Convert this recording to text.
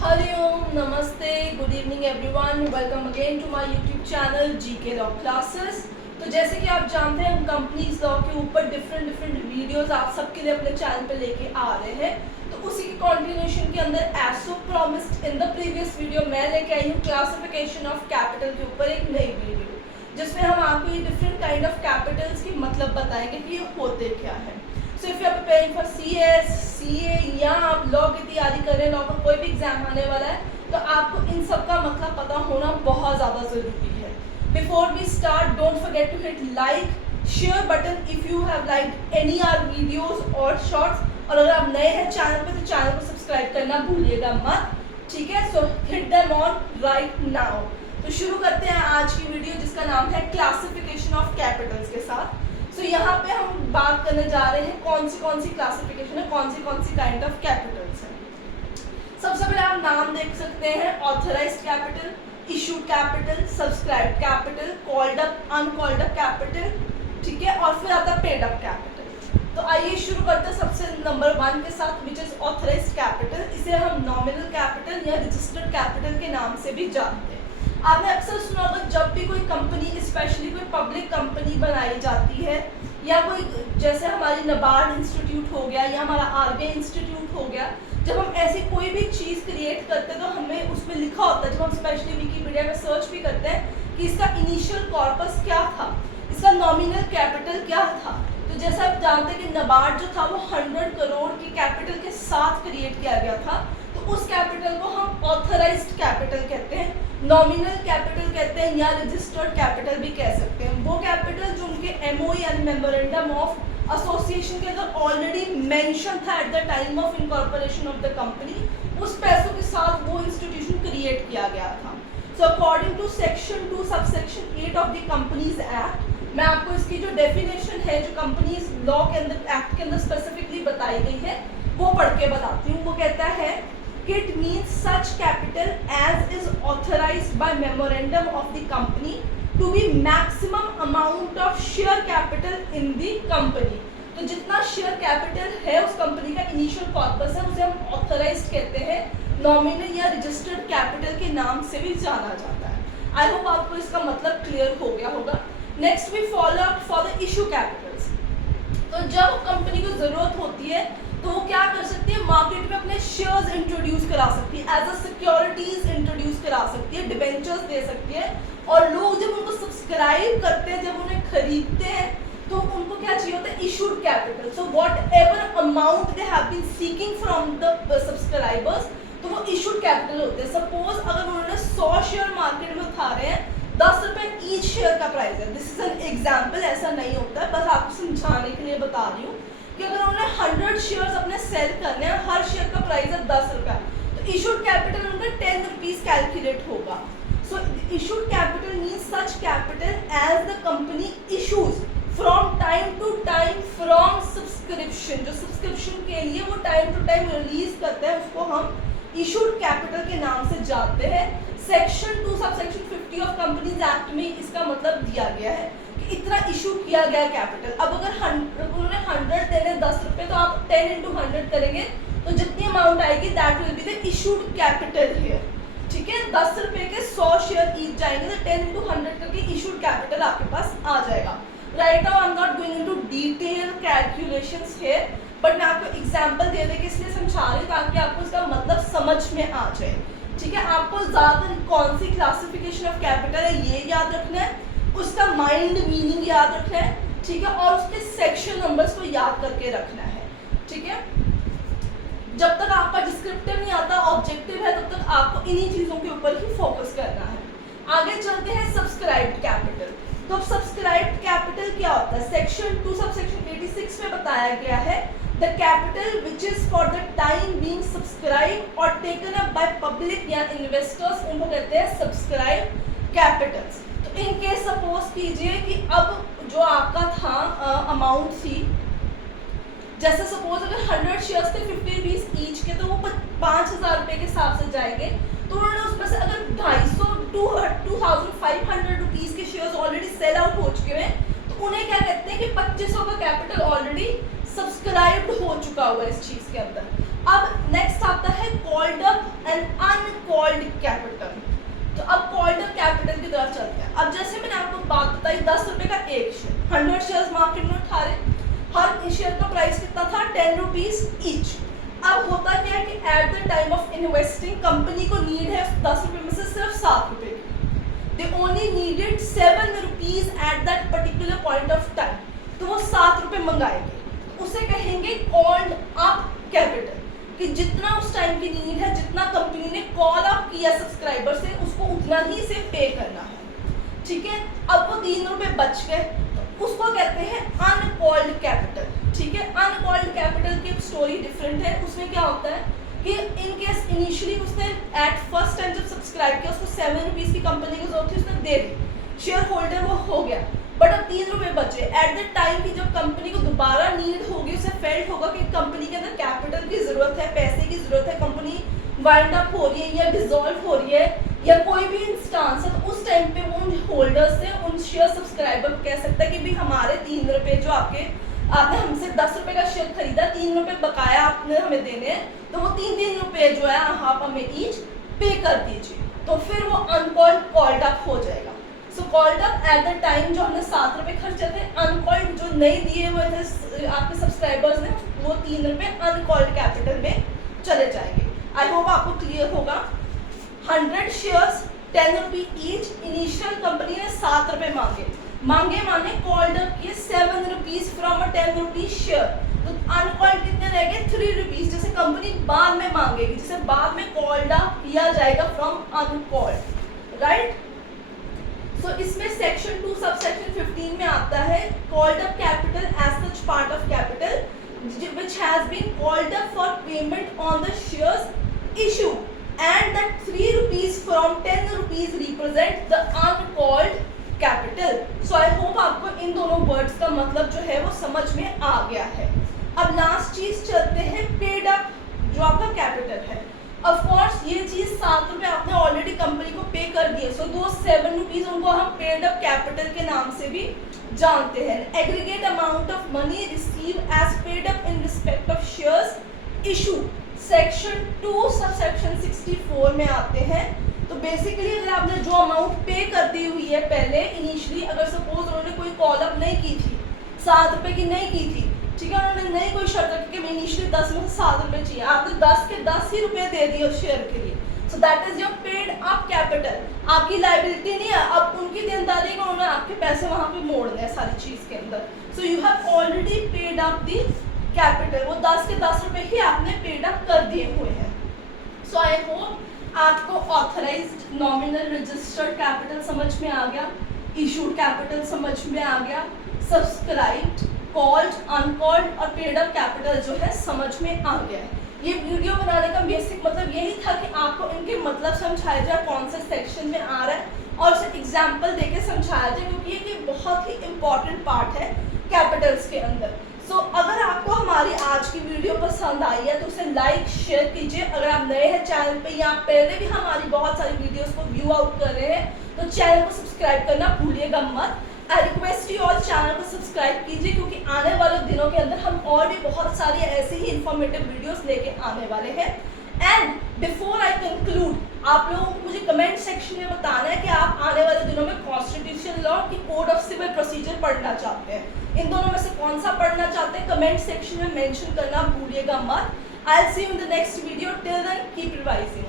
Hariom, Namaste, good evening everyone. Welcome again to my YouTube channel GK Law Classes. तो जैसे कि आप जानते हैं हम कंपनीज लॉ के ऊपर डिफरेंट वीडियोस आप सबके लिए अपने चैनल पे लेके आ रहे हैं। तो उसी के कंटिन्यूएशन के अंदर as so promised in the previous video मैं लेके आई हूँ क्लासिफिकेशन ऑफ कैपिटल के ऊपर एक नई वीडियो, जिसमें हम आपको ये डिफरेंट काइंड ऑफ कैपिटल्स की मतलब बताएंगे कि ये होते क्या है। So if you are preparing for CS, CA या आप लॉ की तैयारी कर रहे हैं, लॉ का कोई भी एग्जाम आने वाला है, तो आपको इन सब का मतलब पता होना बहुत ज़्यादा ज़रूरी है। Before we start don't forget to hit like share button if you have like any are videos और शॉर्ट्स, और अगर आप नए हैं चैनल पे तो चैनल को सब्सक्राइब करना भूलिएगा मत, ठीक है। सो hit them on right now. तो शुरू करते हैं आज की वीडियो जिसका नाम है क्लासिफिकेशन ऑफ कैपिटल्स के साथ। तो यहाँ पे हम बात करने जा रहे हैं कौन सी क्लासिफिकेशन है, कौन सी काइंड ऑफ कैपिटल्स है। सबसे पहले आप नाम देख सकते हैं, authorised capital, issued capital, subscribed capital, called up, uncalled up capital, ठीक है, और फिर आता है पेड अप कैपिटल। तो आइए शुरू करते हैं सबसे नंबर 1 के साथ, विच इज ऑथराइज्ड कैपिटल। इसे हम नॉमिनल कैपिटल या रजिस्टर्ड कैपिटल के नाम से भी जानते हैं। आपने अक्सर सुना होगा जब भी कोई कंपनी, स्पेशली कोई पब्लिक कंपनी बनाई जाती है, या कोई जैसे हमारी नबार्ड इंस्टीट्यूट हो गया या हमारा RBI इंस्टीट्यूट हो गया, जब हम ऐसी कोई भी चीज़ क्रिएट करते हैं तो हमें उसमें लिखा होता है, जब हम स्पेशली विकीपीडिया में सर्च भी करते हैं कि इसका इनिशियल कॉर्पस क्या था, इसका नॉमिनल कैपिटल क्या था। तो जैसा आप जानते हैं कि नबार्ड जो था वो 100 करोड़ की कैपिटल के साथ क्रिएट किया गया था, तो उस कैपिटल को हम ऑथराइज्ड कैपिटल कहते हैं, नॉमिनल कैपिटल कहते हैं, या रजिस्टर्ड कैपिटल भी कह सकते हैं। वो कैपिटल जो उनके MOE यानी मेमोरेंडम ऑफ एसोसिएशन के अंदर ऑलरेडी मेंशन था at the time of incorporation of the company, उस पैसों के साथ वो इंस्टीट्यूशन क्रिएट किया गया था। So according to section 2 subsection 8 of the companies act, मैं आपको इसकी जो डेफिनेशन है जो कंपनीज लॉ के अंदर एक्ट के अंदर स्पेसिफिकली बताई गई है वो पढ़ के बताती हूँ। वो कहता है कि it means such capital as is authorised by memorandum of the company to be maximum amount of share capital in the company. तो जितना शेयर कैपिटल है उस कंपनी का इनिशियल कॉर्पस है उसे हम ऑथराइज्ड कहते हैं, नॉमिनल या रजिस्टर्ड कैपिटल के नाम से भी जाना जाता है। आई होप आपको इसका मतलब क्लियर हो गया होगा। Next we follow up for the issue capitals. तो जब कंपनी को जरूरत होती है तो वो क्या कर सकती है, मार्केट में अपने शेयर्स इंट्रोड्यूस करा सकती है, एज अ सिक्योरिटीज इंट्रोड्यूस करा सकती है, डिबेंचर्स दे सकती है, और लोग जब उनको सब्सक्राइब करते हैं, जब उन्हें खरीदते हैं, तो उनको क्या चाहिए होता है, issued capital. So whatever amount they have been seeking from the subscribers, तो वो इशूड कैपिटल होते हैं। सपोज अगर उन्होंने 100 शेयर मार्केट में उठा रहे हैं, 10 रुपए ईच शेयर का प्राइस है, दिस इज एन एग्जाम्पल, ऐसा नहीं होता है, बस आपको समझाने के लिए बता रही हूँ कि अगर उन्होंने 100 शेयर्स अपने सेल करने हैं, हर शेयर का प्राइस है 10 रुपये, तो इशूड कैपिटल उनका 10 रुपीज कैलकुलेट होगा। So issued capital means such capital as the company issues from time to time from subscription, जो सब्सक्रिप्शन के लिए वो टाइम टू टाइम रिलीज करते हैं उसको हम इशूड कैपिटल के नाम से जानते हैं। Section 2 subsection 50 of companies act में इसका मतलब दिया गया है कि इतना इशू किया गया कैपिटल। अब अगर उन्होंने 100 देने 10 रुपये, तो आप 10 into 100 करेंगे तो जितनी अमाउंट आएगी that will be the issued capital here, ठीक है। 10 रुपये के 100 शेयर ईच जाएंगे तो 10 into 100 करके इशूड कैपिटल आपके पास आ जाएगा। Right now I am not going into detail calculations here, but मैं आपको एग्जांपल दे के इसलिए समझा रही हूँ ताकि आपको इसका मतलब समझ में आ जाए, ठीक है। आपको ज़्यादातर कौन सी क्लासिफिकेशन ऑफ कैपिटल है ये याद रखना है, उसका माइंड मीनिंग याद रखना है, ठीक है, और उसके सेक्शन नंबर्स को याद करके रखना है, ठीक है। जब तक आपका डिस्क्रिप्टिव नहीं आता, ऑब्जेक्टिव है, तब तक आपको इन्हीं चीज़ों के ऊपर ही फोकस करना है। आगे चलते हैं सब्सक्राइब्ड कैपिटल। तो अब सब्सक्राइब्ड कैपिटल क्या होता है, सेक्शन 2 सबसेक्शन 86 में बताया गया है, the capital which is for the time being subscribed or taken up by public या investors, उनको कहते हैं subscribed capitals। तो इन केस सपोज कीजिए कि अब जो आपका था अमाउंट थी, जैसे सपोज अगर 100 शेयर्स थे 50 रुपीज ईच के, तो वो 5,000 रुपये के हिसाब से जाएंगे, तो उन्होंने उसमें से अगर 2,500 रुपीज़ के शेयर्स ऑलरेडी सेल आउट हो चुके हैं, तो उन्हें क्या कहते हैं कि 2500 का कैपिटल ऑलरेडी सब्सक्राइब्ड हो चुका हुआ है इस चीज़ के अंदर। अब नेक्स्ट आता है called up and called capital. तो अब कॉल्ड अप कैपिटल की तरफ चलते हैं। अब जैसे मैंने आपको बात बताई 10 रुपए का एक शेयर, 100 शेयर्स मार्केट में उठा रहे, हर शेयर का प्राइस कितना था 10 रुपीज ईच। अब होता क्या है कि at the time of investing company को नीड है 10 रुपए में से सिर्फ 7 रुपए, they only needed 7 rupees at that particular point of time, तो वो 7 रुपए मंगाएंगे, उसे कहेंगे कॉल्ड अप कैपिटल, कि जितना उस टाइम की नीड है, जितना कंपनी ने कॉल अप किया सब्सक्राइबर से, उसको उतना ही से पे करना है, ठीक है। अब वो 3 रुपए बच गए, तो उसको कहते हैं अनकॉल्ड कैपिटल, ठीक है। अनकॉल्ड कैपिटल की स्टोरी डिफरेंट है। उसमें क्या होता है कि इन केस इनिशियली उसने एट फर्स्ट टाइम जब सब्सक्राइब किया, उसको 7 रुपीज की कंपनी की जरूरत थी, उसने दे दी, शेयर होल्डर वो हो गया, बट अब 3 रुपए बचे। एट द टाइम की जब कंपनी को दोबारा नीड होगी, उसे फेल्ट होगा कि कंपनी के अंदर कैपिटल की जरूरत है, पैसे की जरूरत है, कंपनी वाइंड अप हो रही है या डिसॉल्व हो रही है या कोई भी इंस्टांस है, तो उस टाइम पे वो उन होल्डर्स से, उन शेयर सब्सक्राइबर को कह सकता है कि भी हमारे 3 रुपए जो आपने हमसे 10 रुपए का शेयर खरीदा, 3 रुपए बकाया आपने हमें देने हैं, तो वो 3 रुपए जो है आप हमें ईच पे कर दीजिए, तो फिर वो अनकॉल्ड कॉल्ड अप हो जाएगा। So called up at the time जो हमने 7 रुपए खर्चे थे, अनकॉल्ड जो नहीं दिए हुए थे आपके सब्सक्राइबर्स ने, वो 3 रुपए अनकॉल्ड कैपिटल में चले जाएंगे। आई होप आपको क्लियर होगा। 100 शेयर्स 10 रुपी ईच, इनिशियल कंपनी ने 7 रुपए मांगे माने कॉल्ड अप किए 7 rupees from a 10 rupees share, तो अनकॉल्ड कितने रह गए 3 रुपीज, जैसे कंपनी बाद में मांगेगी, जिसे बाद में कॉल्ड अप किया जाएगा फ्रॉम अनकॉल्ड, राइट। सो इसमें सेक्शन 2 सब सेक्शन 15 में आता है called up capital as such part of capital which has been called up for payment on the shares issue and that 3 rupees from 10 rupees represent the uncalled capital. So I hope आपको इन दोनों words का मतलब जो है वो समझ में आ गया है। अब लास्ट चीज चलते हैं पेड अप जो आपका कैपिटल है। ऑफ कोर्स ये चीज 7 रुपए आपने ऑलरेडी कंपनी को पे कर दिए, सो दो 7 रुपीज उनको हम पेड अप कैपिटल के नाम से भी जानते हैं। Aggregate amount of money receive as paid up in respect of shares issue, section 2 sub section 64 में आते हैं। तो बेसिकली अगर आपने जो अमाउंट पे कर दी हुई है पहले इनिशियली, अगर सपोज उन्होंने कोई कॉल अप नहीं की थी, 7 रुपए की नहीं की थी, ठीक है, उन्होंने नहीं कोई शर्त रखी कि मैं इनिशियली 10 में से 7 रुपए चाहिए, आपने 10 के 10 ही रुपए दे दिए उस शेयर के लिए, so that is your paid up capital. आपकी लायबिलिटी नहीं है, अब उनकी देनदारी को उन्होंने आपके पैसे वहां पे मोड़ने हैं सारी चीज के अंदर। So you have already paid up the capital, वो 10 के 10 रुपए ही आपने पेड अप कर दिए हुए हैं। सो आई होप आपको ऑथराइज्ड, नॉमिनल, रजिस्टर्ड कैपिटल समझ में आ गया, इशूड कैपिटल समझ में आ गया, सब्सक्राइब्ड, कॉल्ड, अनकॉल्ड और पेड अप कैपिटल जो है समझ में आ गया है। ये वीडियो बनाने का बेसिक मतलब यही था कि आपको इनके मतलब समझाया जाए, कौन से सेक्शन में आ रहा है, और उसे एग्जाम्पल देके समझाया जाए, क्योंकि ये बहुत ही इम्पॉर्टेंट पार्ट है कैपिटल्स के अंदर। सो अगर आपको हमारी आज की वीडियो पसंद आई है तो उसे लाइक शेयर कीजिए। अगर आप नए हैं चैनल पे या पहले भी हमारी बहुत सारी वीडियोस को व्यू आउट कर रहे हैं तो चैनल को सब्सक्राइब करना भूलिएगा मत। I request you all channel को सब्सक्राइब कीजिए, क्योंकि आने वाले दिनों के अंदर हम और भी बहुत सारी ऐसे ही इंफॉर्मेटिव वीडियोस लेके आने वाले हैं। एंड बिफोर आई कंक्लूड, आप लोगों को मुझे कमेंट सेक्शन में बताना है कि आप आने वाले दिनों में कॉन्स्टिट्यूशन लॉ की कोड ऑफ सिविल प्रोसीजर पढ़ना चाहते हैं। इन दोनों में से कौन सा पढ़ना चाहते हैं कमेंट सेक्शन में मेंशन करना भूलिएगा मत। I will see you in the next video, till then keep revising.